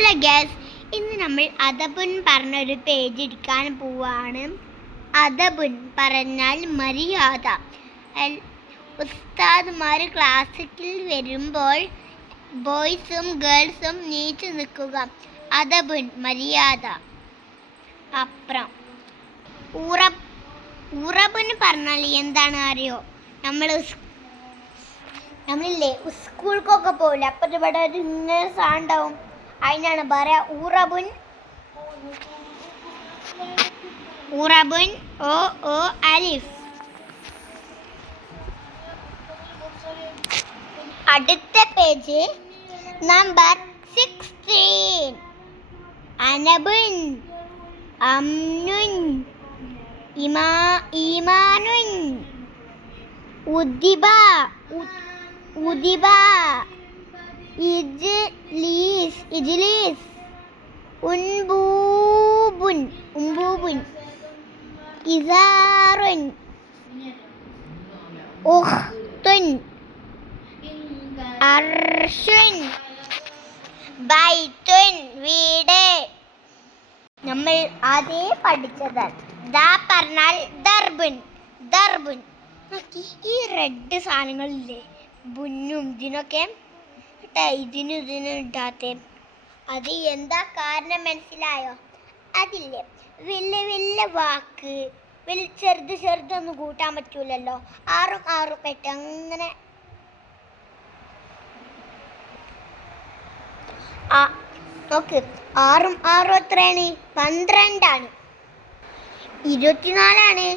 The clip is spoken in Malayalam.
ഹലോ ഗൈസ്, ഇന്ന് നമ്മൾ അദബുൻ പറഞ്ഞൊരു പേജ് എടുക്കാൻ പോവാണ്. അദബുൻ പറഞ്ഞാൽ മര്യാദ. ഉസ്താദ്മാർ ക്ലാസ്സിൽ വരുമ്പോൾ ബോയ്സും ഗേൾസും നീച്ചു നിൽക്കുക. അദബുൻ മര്യാദ. അപ്പുറം ഉറബുൻ പറഞ്ഞാൽ എന്താണ് അറിയോ? നമ്മളില്ലേ സ്കൂൾക്കൊക്കെ പോകില്ല, അപ്പം ഇവിടെ ഒരു ഇങ്ങനെ സാണ്ടാവും, അതിനാണ് പറയാ ഉറബുൻ. ഓ ഓ അലിഫ്. അടുത്ത പേജ് നമ്പർ 16. അനബുൻ, അംനുൻ, ഈമാനുൻ, ഉദിബ, ഇജ്ലീസ്, ഉൻബൂബുൻ, ഇസാറുൻ, ഉഖ്തുൻ, അർഷുൻ, ബൈത്തുൻ വീട്. നമ്മൾ അതേ പഠിച്ചതാണ്. ദാ പറഞ്ഞാൽ ദർബുൻ. ഈ റെഡ് സാധനങ്ങളില്ലേ, ബുന്നും ഇതിനൊക്കെ ഇതിനും ഇടാത്ത, അത് എന്താ കാരണം മനസ്സിലായോ? അതില്ലേ വലിയ വലിയ വാക്ക് ചെറുതൊന്നും കൂട്ടാൻ പറ്റൂലല്ലോ. ആറും പെട്ട് അങ്ങനെ നോക്ക്. 6 എത്രയാണ്? 12 ആണ്. 24 ആണ്.